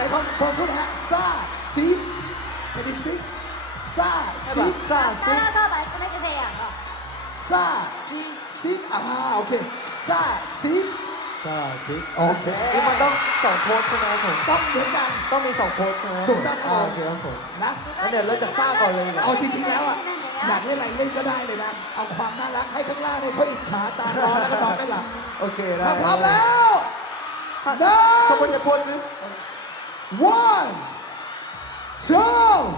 นคนคนพูดนะฮะซาซีcan you speak ซาซี ซาซิ 하나 더 말씀해 주세요. ซาซีซีอ่าโอเคซาซี ซาซิ โอเค นี่มันต้องสองโพสใช่ไหมครับผม ต้องเหมือนกัน ต้องมีสองโพสใช่ไหมครับ ถูกต้องครับ อ่าโอเคครับผม นะ งั้นเดี๋ยวเราจะฟาดก่อนเลยนะ เอาจริงๆแล้วอ่ะอยากเล่นอะไรเล่นก็ได้เลยนะ เอาความน่ารักให้ข้างล่างเนี่ยเขาอิจฉาตาร้อนแล้วก็นอนไม่หลับ โอเคได้ ถ้าพร้อมแล้วหนึ่ 첫 ง 번째 포즈 One, two,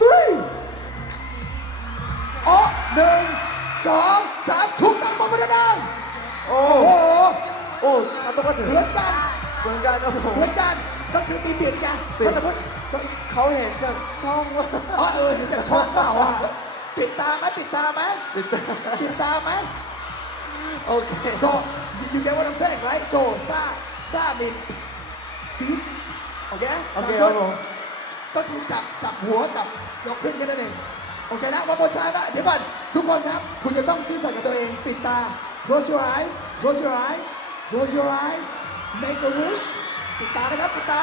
three อ๋อหนึ่งสองสามทุกต้องหมดไปแล้ว โอ้โอ้โห โอ้เอาตัวก็ถึงเหมือนกันเหมือนกันโอ้โเหมือนกันก็คือมีเบียดกันเถ้าสมมติเขาเห็นจากช่องว่าอ๋อเออเห็นจากช่องเปล่าอะปิดตาไหมปิดตาไหมปิดตาปิดตาไหม โอเค So you, you get what I'm saying, right? So sa sa means see อเคโอเคครับผมก็คือจับจับหัวกับยกขึ้นแค่นั้นเองโอเคนะวันโมชานะเดี๋ยวก่อนทุกคนครับ คุณจะต้องซื่อสัตย์กับตัวเองปิดตา close your eyes close your eyes close your eyes make a wish ปิดตานะครับปิดตา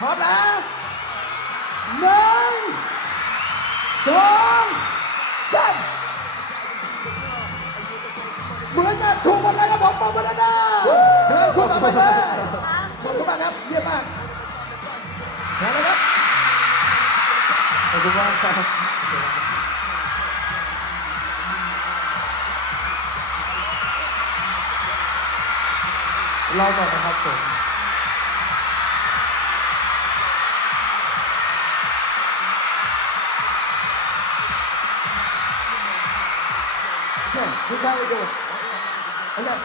พร้อมแล้วหนึ่งสองสามเหมือนกันถูกหมดเลยครับผมปรบมือด้านๆเชิญคุณต่อไปเลย ขอบคุณมากครับ เยี่ยมมากเชิญเลยครับขอบคุณมากครับเรอก่อนนะครับผมเนี่ยผู้ายไปดูเอาเนี่ย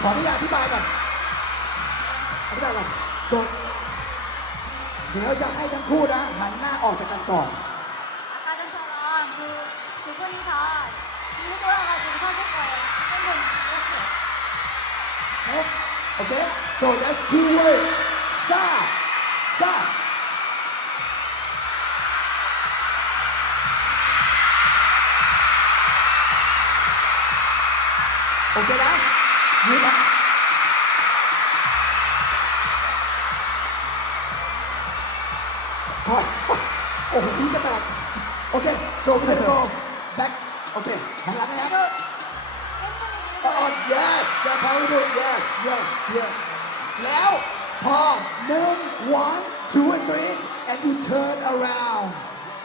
ขออนุญาตอธิบายก่อน อธิบายก่อนส่วนเดี๋ยวจะให้ทั้งคู่นะหันหน้าออกจากกันก่อน 아까 전처럼 그, 두 분이서 뒤로 돌아가지고 서실 거예요. 한분 이렇게. โอเค so that's two words ซาซาโอเคนะยืนนะ โอ้โหจะแตกโอเค so we're gonna go back okay หันหลังนะครับ yes that's how we do yes yes yes แล้วพอหนึ่ one two and three and you turn around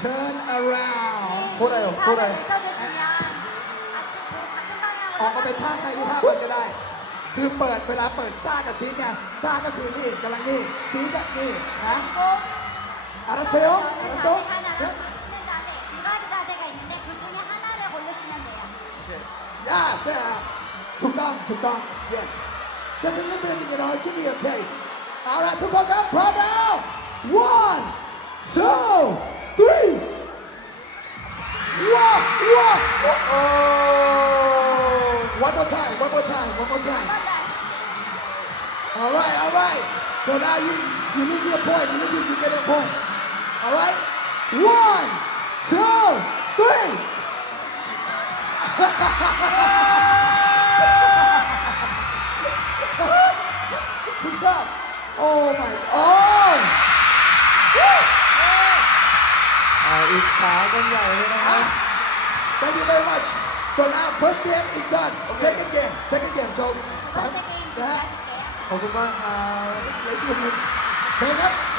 turn around พูดอะไรพูดอะไรออกมาเป็นท่าใครที่ท่าเปิดก็ได้ คือเปิดเวลาเปิดซ่ากับซีดไงซ่าก็คือนี่กำลังนี่ซีดแบนี่นะ 알았어요? 알았어? 두 가지 자세가 있는데 그 중에 하나를 고르시면 돼요. Yes, yeah. Tumbang, tumbang, yes. Just remembering, you know, give me your taste. All right, tumbang up, right now. One, two, three. Whoa, whoa, whoa. One more time, one more time, one more time. All right, all right. So now you, you lose your point, you lose it, you get a point. All right? One, two, three. Two cups. Oh my. Oh. Woo. อิจฉากันใหญ่เลยนะครับ Thank you very much. So now first game is done. Second game. Second game. So. Second game. Second ขอบคุณมากครับ Thank you.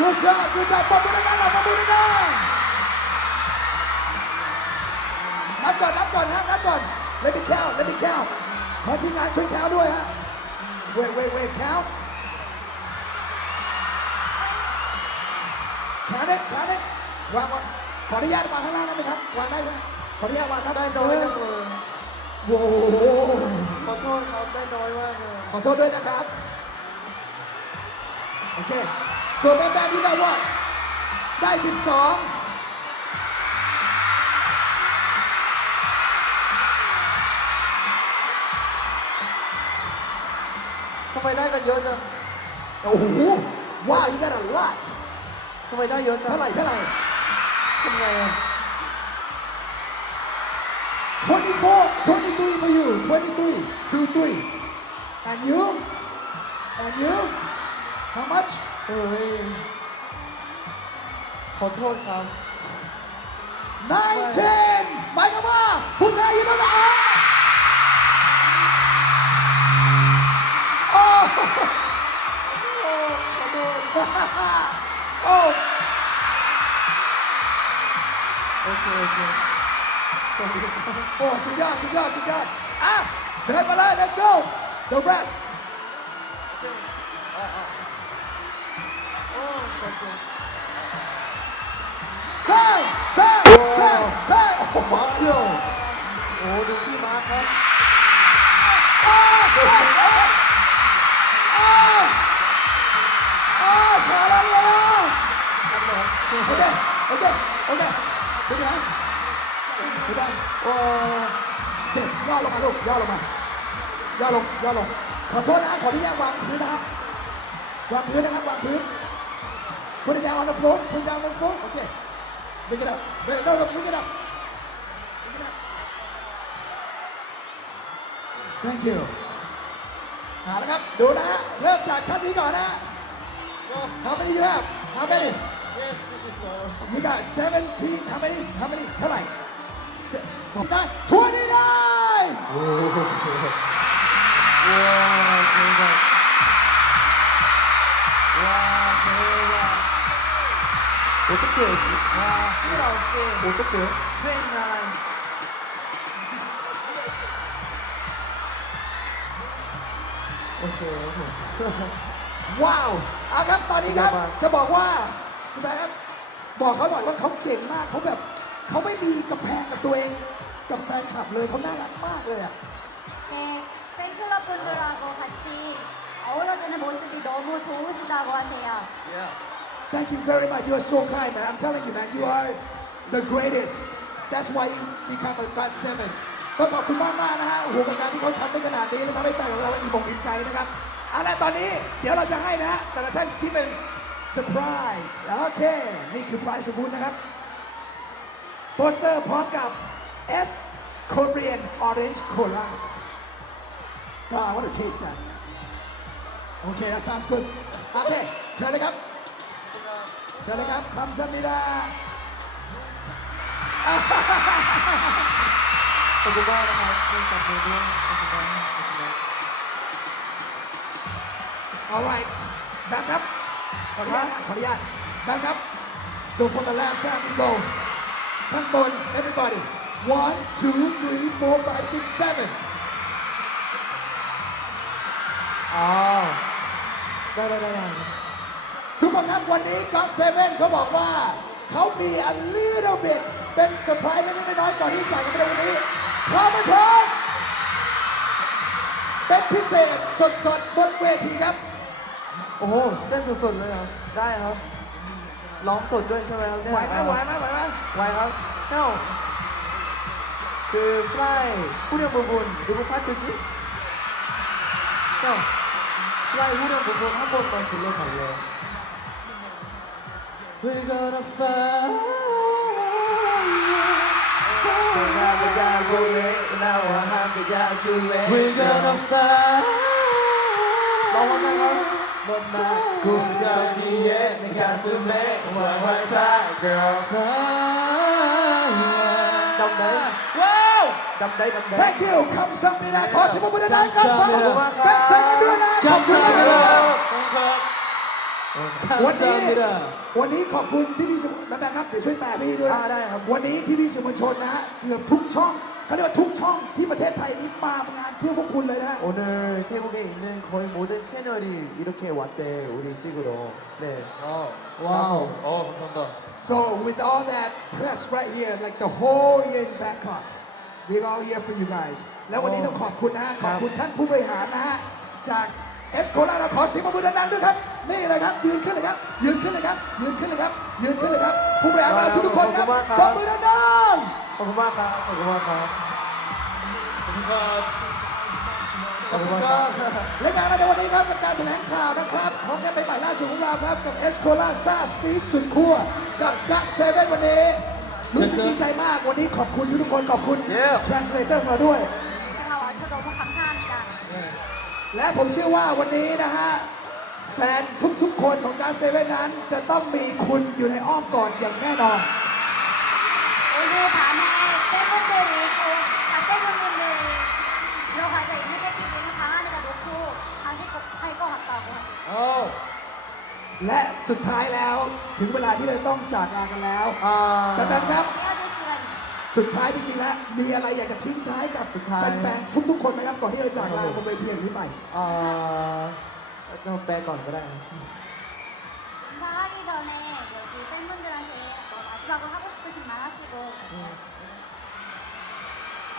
Good job, good job. ปรบมือดังๆน่อยปรบมือดังๆนับก่อนนับก่อนฮะนับก่อน Let me count, let me count. ขอทีมงานช่วยแคลด้วยฮะ Wait, wait, wait, count. Count it, count it. วางขออนุญาตวางข้างล่างได้ไหมครับ วางได้ไหมขออนุญาตวางครับได้ด้วยนะเบโอ้โหขอโทษครับได้น้อยมากเลยขอโทษด้วยนะครับ โอเค ส่วนแบมแบมที่ได้ว่าได้ 12ทำไมได้กันเยอะจัง โอ้โหว้าว you got a lot ทำไมได้เยอะจัง เท่าไหร่เท่าไหร่ทำไงอะ 24, 23 for you, 23, 2, 3. And you? And you? How much? เฮ้ย ขอโทษครับ 19! หมายความว่าผู้ชายอยู่ตรงไหนโอ้โอ้ขอโทษโอ้โอเคโอเคโอ้สุดยอดสุดยอดสุดยอดอะเชิญมาเลย let's go the rest อ้ขอบคุณ time time time time โอ้โหมาเดียวโอ้ดูพี่มาร์คครับอ้าวอ้าวอ้าวช้าแล้วเนี่ยครับผมโอเคโอเคโอเคดูดิฮะดูดิโอ้โอเคย่อลงมาลูกย่อลงมาย่อลงย่อลงขอโทษนะขออนุญาตวางพื้นนะครับวางพื้นนะครับวางพื้น Put it down on the floor put it down on the floor okay bring it up bring it up bring it up bring it up thank you เอาละครับดูนะฮะเริ่มจากขั้นนี้ก่อนนะ How many you have How many yes this is all You got 17 How many How many เท่าไหร่ Se- so- 29โอ้ 어떡해 와19개 어떡해 29 โอเคโอเค ว้าวเอาครับตอนนี้ครับ สุดยอดมาก จะบอกว่าคุณแม่ครับบอกเขาหน่อยว่าเขาเก่งมากเขาแบบเขาไม่มีกำแพงกับตัวเองกับแฟนคลับเลยเขาน่ารักมากเลยอ่ะ 네, 팬클럽 분들하고 같이 어우러지는 모습이 너무 좋으시다고 하세요. yeah Thank you very much you are so kind man I'm telling you man you are the greatest that's why you become a God seven ก็ขอบคุณมากมากนะฮะโอ้โหกับการที่เขาทำได้ขนาดนี้แล้วทำให้แฟนของเราอิ่มอกอิ่มใจนะครับเอาละตอนนี้เดี๋ยวเราจะให้นะฮะแต่ละท่านที่เป็นเซอร์ไพรส์โอเค นี่คือไพรส์ของคุณนะครับโปสเตอร์พร้อมกับ S Korean Orange Cola God I want to taste that Okay that sounds good โอเคเชิญเลยครับ เชิญเลยครับคำสัมมิดาขอบคุณมากนะครับที่จับมือด้วยขอบคุณมากขอบคุณมาก alright แบงค์ครับขออนุญาตขออนุญาตแบงค์ครับ so for the last time we go ข้างบน everybody one two three four five six seven อ๋อได้ได้ได้ได้ ทุกคนครับวันนี้ก็เซเว่นเขาบอกว่า เขามี a little bit เป็นเซอร์ไพรส์เล็กๆน้อยๆก่อนที่จะจากกันไปในวันนี้พร้อมไหมพร้อมเป็นพิเศษสดๆบนเวทีครับ โอ้โหเต้นสดๆเลยเหรอ ได้ครับ ร้องสดด้วยใช่ไหมครับเนี่ยไหวไหมไหวไหมไหวไหมไหวครับ เอ้า คือใครผู้เรียนบุญบุญหรือบุญพัฒน์จิเอ้าใครผู้เรียนบุญบุญข้างบนตอนถึงเลยถ่ายเลย We're gonna fly ห้ามไม่ได้กูเละน่าว่าห้ามไม่ได้ชูเละ We're gonna fly ร้องว่าไงครับบนหน้ากูจะดีเย่ในการซื้อเละว่าว่าท่า girl ดำได้ว้าวดำได้ดำได้ Thank you คำสัมมินาขอเสียงปรบ วยนะขอบคุณมากครับ วันนี้ 감사합니다. วันนี้ขอบคุณพี่พี่ๆสื่อแม่แม่ครับเดี๋ยวช่วยแปลพี่ด้วยนะ อ่าได้ครับ วันนี้พี่พี่ๆสื่อมวลชนนะฮะเกือบทุกช่อง เขาเรียกว่าทุกช่องที่ประเทศไทยนี้มางานเพื่อพวกคุณเลยนะ 오늘 태국에 있는 거의 모든 채널이 이렇게 왔대 우리 찍으러. 네. 어, 와우. 어, 감사합니다. So with all that press right here like the whole year in Bangkok we're all here for you guys แล้ววันนี้ต้องขอบคุณนะฮะขอบคุณท่านผู้บริหารนะฮะจาก เอสโคลาเราขอเสียงปมือดังๆด้วยครับ นี่เลยครับ ยืนขึ้นเลยครับ ยืนขึ้นเลยครับ ยืนขึ้นเลยครับ ยืนขึ้นเลยครับ ผู้บริหารเราทุกๆคนครับปมือดังขอบคุณมากครับ ขอบคุณมากครับขอบคุณครับขอบคุณครับและงานในวันนี้ครับกับการแถลงข่าวนะครับของแกไปใหม่ล่าสุดของเราครับกับเอสโคลาซาซีสุดขั้วกับกัคเซเว่นวันนี้รู้สึกดีใจมากวันนี้ขอบคุณทุกคนขอบคุณทรานสเลเตอร์มาด้วย และผมเชื่อว่าวันนี้นะฮะ แฟนทุกๆคนของการเซเว่นนั้น จะต้องมีคุณอยู่ในอ้อมกอดอย่างแน่นอนโอ้และสุดท้ายแล้วถึงเวลาที่เราต้องจากลากันแล้วแต่ครับ สุดท้ายจริงๆแล้วมีอะไรอยากจะทิ้งท้ายกับ สุดท้าย แฟนๆทุกๆ คนไหมครับก่อนที่เราจากลาบนเวทีอย่างนี้ไป 아, 좀 빼건 그래. 인사하기 전에 여기 팬분들한테 뭐 마지막으로 하고 싶으신 말 하시고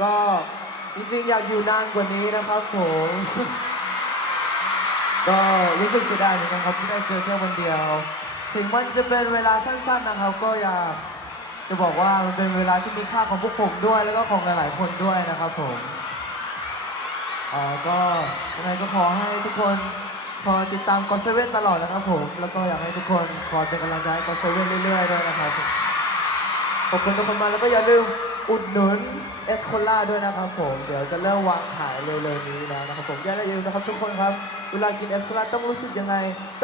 ก็จริงๆอยากอยู่นานกว่านี้นะครับผม ก็รู้สึกเสียดายเหมือนกันครับที่ได้เจอแค่วันเดียว ถึงมันจะเป็นเวลาสั้นๆนะครับ ก็อยาก จะบอกว่ามันเป็นเวลาที่มีค่าของพวกผมด้วย แล้วก็ของหลาย ๆ คนด้วยนะครับผมเอ่อก็ยังไงก็ขอให้ทุกคนคอยติดตามกอเซเว่นตลอดนะครับผม แล้วก็อยากให้ทุกคนคอยเป็นกำลังใจให้กอเซเว่นเรื่อยๆด้วยนะครับขอบคุณทุกคนมากแล้วก็อย่าลืม อุดหนุนเอสโคล่าด้วยนะครับผม เดี๋ยวจะเริ่มวางขายเร็วๆนี้แล้วนะครับผมอย่าลืมนะครับทุกคนครับ เวลากินเอสโคล่าต้องรู้สึกยังไง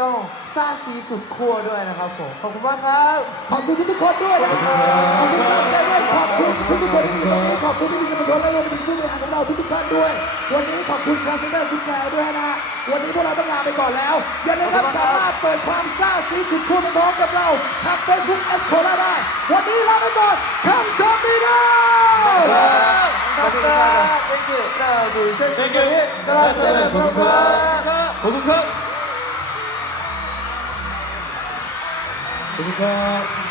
ต้องซาซีสุดขั้วด้วยนะครับผม ขอบคุณมากครับ ขอบคุณทุกๆคนด้วยนะครับขอบคุณกาเซเว่นขอบคุณทุกๆคนที่อยู่ตรงนี้ขอบคุณ ชนและรวมไปถึงผู้บริหารของเราทุกๆท่านด้วย วันนี้ขอบคุณทรานส์เตอร์คุณแกด้วยนะ วันนี้พวกเราต้องลาไปก่อนแล้ว อย่าลืมครับสามารถเปิดความซ่าซีสุดขั้วไปพร้อมกับเราทาง Facebook e s c o l a ได้ วันนี้ลาไปก่อนคำสามีดา 감사합니다. 땡큐. 하나, 둘, 셋. 땡큐. 감사합니다. 감사합니다. 고급컵. 고급컵.